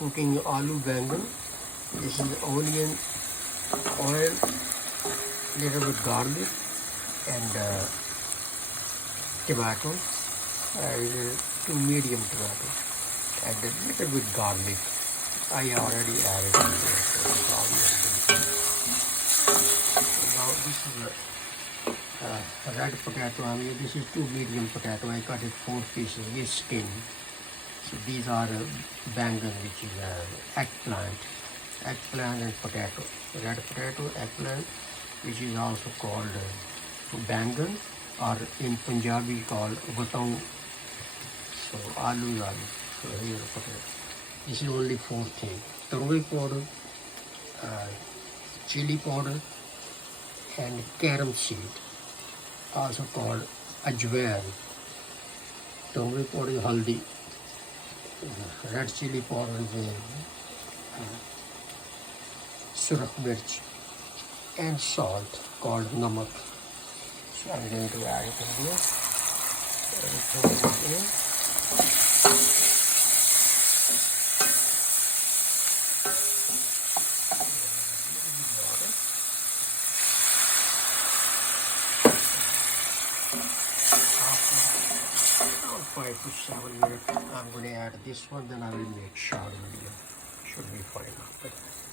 cooking aloo bengan. This is onion, oil, little bit garlic, and tomato. Two medium tomatoes, and a little bit garlic. I already added in there, so it's all in there. So now this is a red potato. I mean, this is two medium potato. I cut it 4 pieces with skin. So these are bengan, which is eggplant and potato. Red potato, eggplant, which is also called bengan, or in Punjabi called vatau. So aloo. So here potato. This is only 4 things: turmeric powder, chili powder, and carom seed, also called ajwain. Turmeric powder is haldi. Red chili powder is surak mirch, and salt called namak. So I'm going to add it in here. Everything in. Around 5 to 7 minutes, I'm going to add this one, then I will make sure should be fine after that.